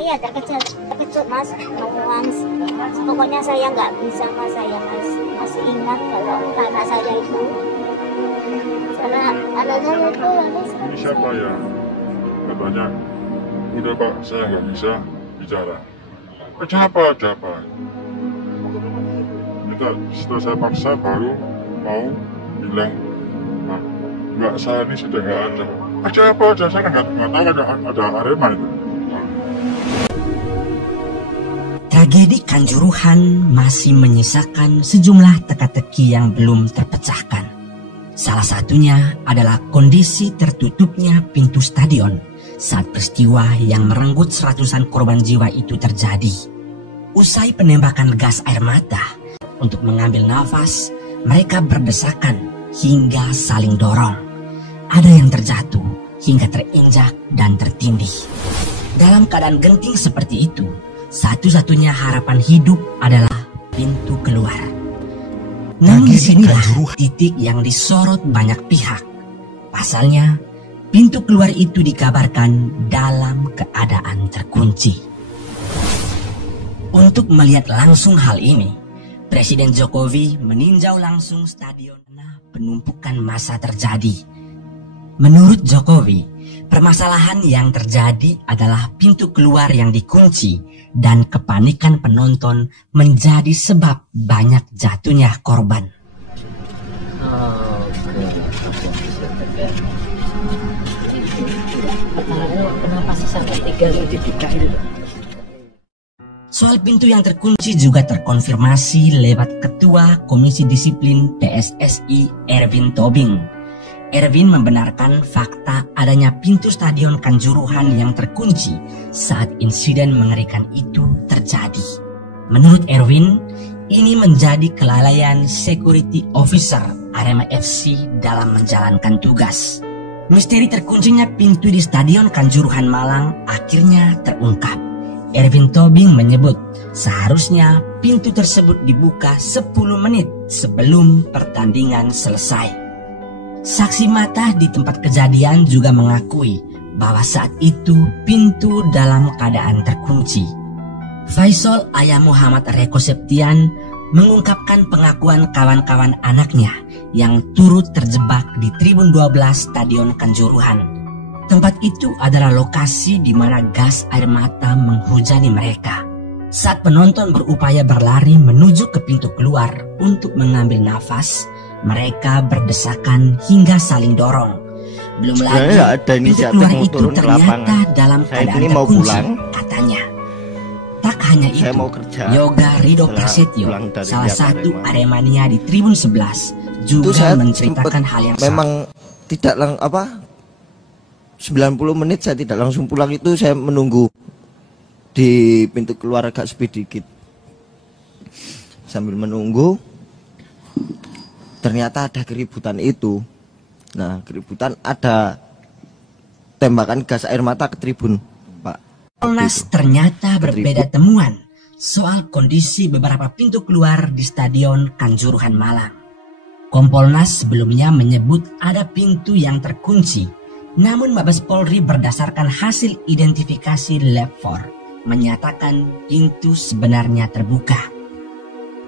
Iya terkejut mas. Pokoknya saya nggak bisa mas, saya masih ingat kalau anak saya itu. Karena anak saya itu Ini siapa ya? Katanya, udah Pak, saya nggak bisa bicara. Ada apa? Setelah saya paksa baru mau bilang, nah, nggak, saya ini sudah nggak ada. Ada, saya nggak tahu ada Arema itu. Tragedi Kanjuruhan masih menyisakan sejumlah teka-teki yang belum terpecahkan. Salah satunya adalah kondisi tertutupnya pintu stadion saat peristiwa yang merenggut seratusan korban jiwa itu terjadi. Usai penembakan gas air mata untuk mengambil nafas, mereka berdesakan hingga saling dorong. Ada yang terjatuh hingga terinjak dan tertindih. Dalam keadaan genting seperti itu, satu-satunya harapan hidup adalah pintu keluar. Namun disinilah titik yang disorot banyak pihak. Pasalnya, pintu keluar itu dikabarkan dalam keadaan terkunci. Untuk melihat langsung hal ini, Presiden Jokowi meninjau langsung stadion. Penumpukan massa terjadi. Menurut Jokowi, permasalahan yang terjadi adalah pintu keluar yang dikunci dan kepanikan penonton menjadi sebab banyak jatuhnya korban. kenapa sih sampai 3 itu? Soal pintu yang terkunci juga terkonfirmasi lewat Ketua Komisi Disiplin PSSI Erwin Tobing. Erwin membenarkan fakta adanya pintu stadion Kanjuruhan yang terkunci saat insiden mengerikan itu terjadi. Menurut Erwin, ini menjadi kelalaian security officer Arema FC dalam menjalankan tugas. Misteri terkuncinya pintu di Stadion Kanjuruhan Malang akhirnya terungkap. Erwin Tobing menyebut seharusnya pintu tersebut dibuka 10 menit sebelum pertandingan selesai. Saksi mata di tempat kejadian juga mengakui bahwa saat itu pintu dalam keadaan terkunci. Faisal Ayah Muhammad Reko Septian mengungkapkan pengakuan kawan-kawan anaknya yang turut terjebak di Tribun 12 Stadion Kanjuruhan. Tempat itu adalah lokasi di mana gas air mata menghujani mereka. Saat penonton berupaya berlari menuju ke pintu keluar untuk mengambil nafas, mereka berdesakan hingga saling dorong. Belum lagi pintu keluar itu ternyata dalam keadaan terkunci, katanya. Tak hanya itu, Yoga Rido Prasetyo, salah satu Aremania di Tribun 11, juga menceritakan hal yang sama. Memang tidak 90 menit saya tidak langsung pulang, itu saya menunggu di pintu keluar agak sepi dikit. Sambil menunggu, ternyata ada keributan itu. Nah, keributan ada tembakan gas air mata ke tribun, Pak. Kompolnas ternyata berbeda temuan soal kondisi beberapa pintu keluar di Stadion Kanjuruhan Malang. Kompolnas sebelumnya menyebut ada pintu yang terkunci. Namun Mabes Polri berdasarkan hasil identifikasi Lab 4 menyatakan pintu sebenarnya terbuka.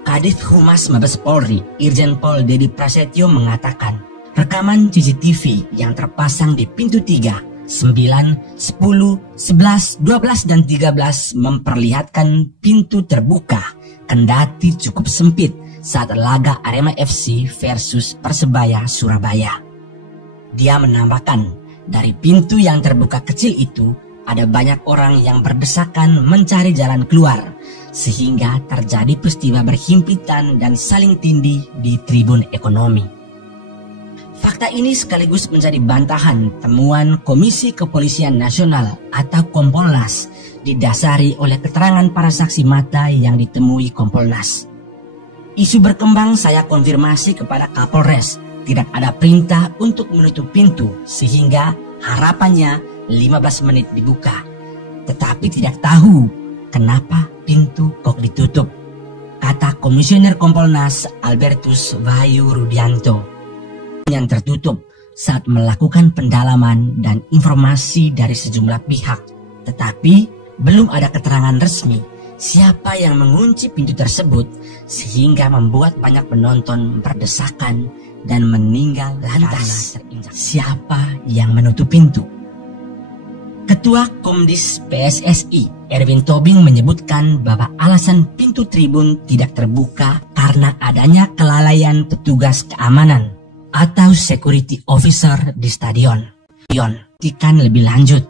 Kadif Humas Mabes Polri, Irjen Pol Dedi Prasetyo mengatakan rekaman CCTV yang terpasang di pintu 3, 9, 10, 11, 12, dan 13 memperlihatkan pintu terbuka kendati cukup sempit saat laga Arema FC versus Persebaya Surabaya. Dia menambahkan, dari pintu yang terbuka kecil itu, ada banyak orang yang berdesakan mencari jalan keluar, sehingga terjadi peristiwa berhimpitan dan saling tindih di tribun ekonomi. Fakta ini sekaligus menjadi bantahan temuan Komisi Kepolisian Nasional atau Kompolnas, didasari oleh keterangan para saksi mata yang ditemui Kompolnas. Isu berkembang, saya konfirmasi kepada Kapolres. Tidak ada perintah untuk menutup pintu sehingga harapannya 15 menit dibuka. Tetapi tidak tahu kenapa pintu kok ditutup, kata Komisioner Kompolnas Albertus Wahyu Rudianto. Yang tertutup saat melakukan pendalaman dan informasi dari sejumlah pihak. Tetapi belum ada keterangan resmi siapa yang mengunci pintu tersebut sehingga membuat banyak penonton berdesakan dan meninggal. Lantas, siapa yang menutup pintu? Ketua Komdis PSSI Erwin Tobing menyebutkan bahwa alasan pintu tribun tidak terbuka karena adanya kelalaian petugas keamanan atau security officer di stadion. Tikan lebih lanjut,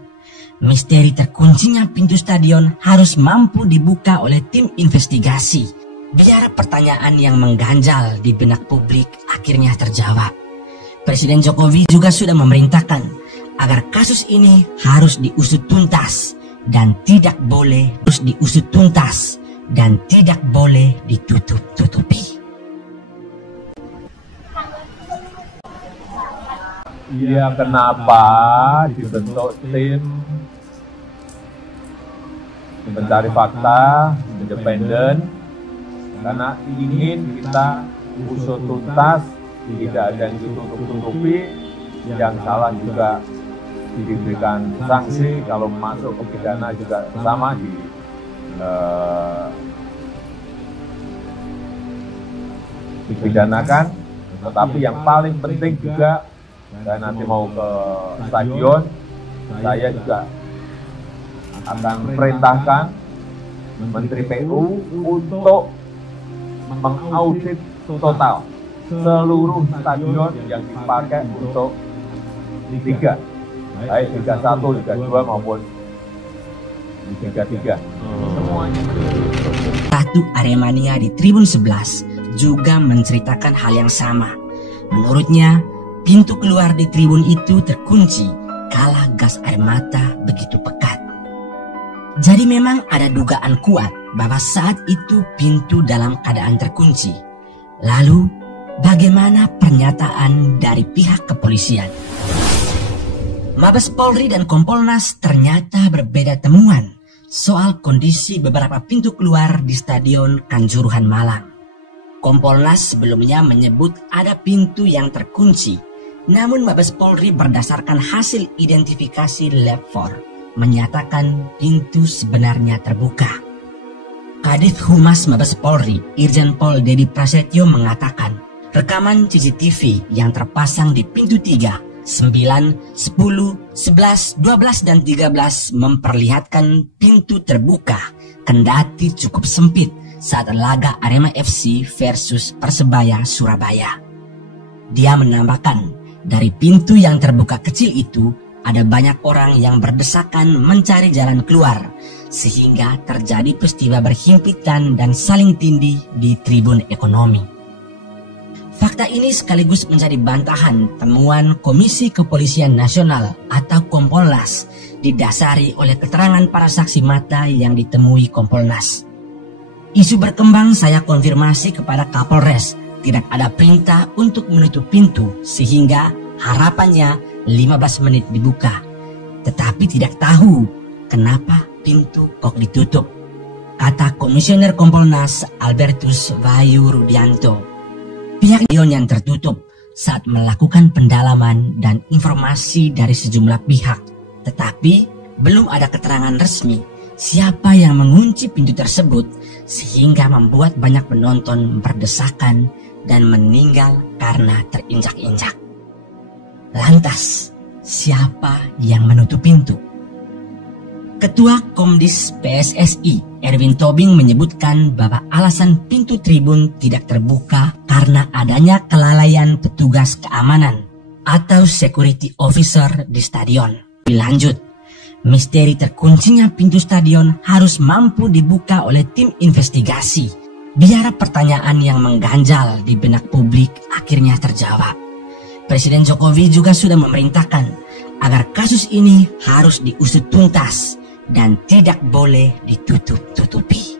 misteri terkuncinya pintu stadion harus mampu dibuka oleh tim investigasi biar pertanyaan yang mengganjal di benak publik akhirnya terjawab. Presiden Jokowi juga sudah memerintahkan agar kasus ini harus diusut tuntas dan tidak boleh ditutup-tutupi. Iya, kenapa dibentuk tim mencari fakta independen? Karena ingin kita usut tuntas, tidak ada yang ditutup-tutupi, yang salah juga diberikan sanksi, kalau masuk ke pidana juga sama dipidanakan. Tetapi yang paling penting juga, saya nanti mau ke stadion, saya juga akan perintahkan Menteri PU untuk mengaudit total seluruh stadion yang dipakai untuk Liga, baik Liga 1, Liga 2 maupun Liga 3. Semuanya. Ratu Aremania di Tribun 11 juga menceritakan hal yang sama. Menurutnya, pintu keluar di tribun itu terkunci kala gas air mata begitu pekat. Jadi memang ada dugaan kuat bahwa saat itu pintu dalam keadaan terkunci. Lalu, bagaimana pernyataan dari pihak kepolisian? Mabes Polri dan Kompolnas ternyata berbeda temuan soal kondisi beberapa pintu keluar di Stadion Kanjuruhan Malang. Kompolnas sebelumnya menyebut ada pintu yang terkunci, namun Mabes Polri berdasarkan hasil identifikasi Lab 4 menyatakan pintu sebenarnya terbuka. Kadif Humas Mabes Polri, Irjen Pol Dedi Prasetyo mengatakan, rekaman CCTV yang terpasang di pintu 3, 9, 10, 11, 12, dan 13 memperlihatkan pintu terbuka, kendati cukup sempit saat laga Arema FC versus Persebaya Surabaya. Dia menambahkan, dari pintu yang terbuka kecil itu, ada banyak orang yang berdesakan mencari jalan keluar, sehingga terjadi peristiwa berhimpitan dan saling tindih di tribun ekonomi. Fakta ini sekaligus menjadi bantahan temuan Komisi Kepolisian Nasional atau Kompolnas, didasari oleh keterangan para saksi mata yang ditemui Kompolnas. Isu berkembang, saya konfirmasi kepada Kapolres, tidak ada perintah untuk menutup pintu, sehingga harapannya 15 menit dibuka. Tetapi tidak tahu kenapa pintu kok ditutup, kata Komisioner Kompolnas Albertus Wahyu Rudianto. Pihak stadion yang tertutup saat melakukan pendalaman dan informasi dari sejumlah pihak, tetapi belum ada keterangan resmi siapa yang mengunci pintu tersebut sehingga membuat banyak penonton berdesakan dan meninggal karena terinjak-injak. Lantas, siapa yang menutup pintu? Ketua Komdis PSSI Erwin Tobing menyebutkan bahwa alasan pintu tribun tidak terbuka karena adanya kelalaian petugas keamanan atau security officer di stadion. Lanjut, misteri terkuncinya pintu stadion harus mampu dibuka oleh tim investigasi biar pertanyaan yang mengganjal di benak publik akhirnya terjawab. Presiden Jokowi juga sudah memerintahkan agar kasus ini harus diusut tuntas dan tidak boleh ditutup-tutupi.